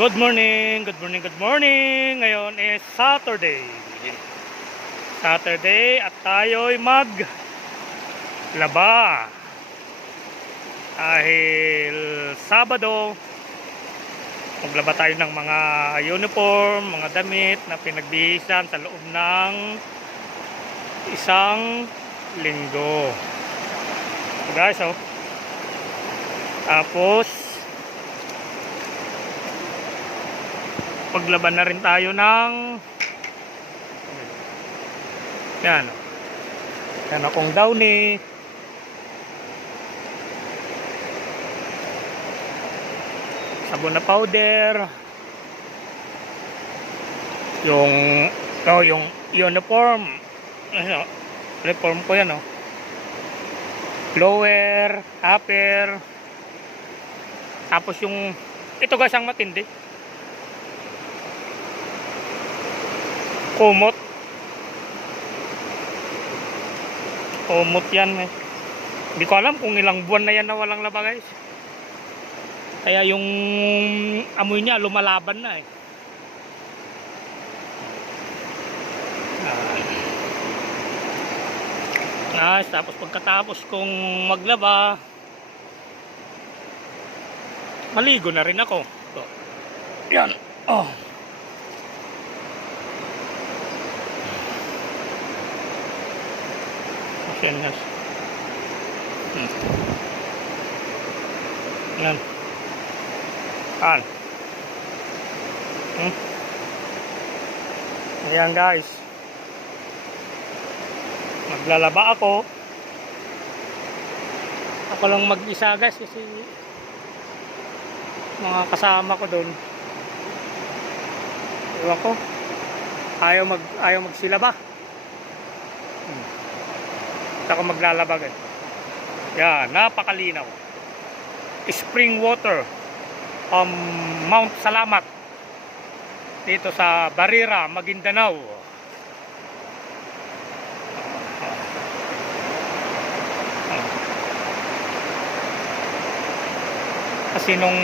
Good morning, good morning, good morning. Ngayon is Saturday. Saturday at tayo'y maglaba. Dahil Sabado, maglaba tayo ng mga uniform, mga damit na pinagbihisan sa loob ng isang linggo. So guys, tapos paglaban na rin tayo ng yan akong downy, sabon na powder, yung uniform ko yan, blower, upper, tapos yung ito guys ang matindi, kumot yan Hindi ko alam kung ilang buwan na yan na walang laba guys. Kaya yung amoy niya lumalaban na tapos pagkatapos kong maglaba, maligo na rin ako. So, yan. Yan. Yan. Ayan guys. Maglalaba ako. Ako lang mag-isa guys kasi mga kasama ko doon. Ewan ko. Ayaw magsilaba. Ako maglalaba guys. Yan, napakalinaw. Spring water Mount Salamat dito sa Barira, Maguindanao. Kasi nung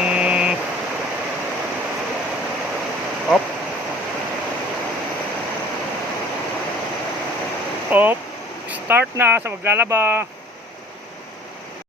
start na sa maglalaba,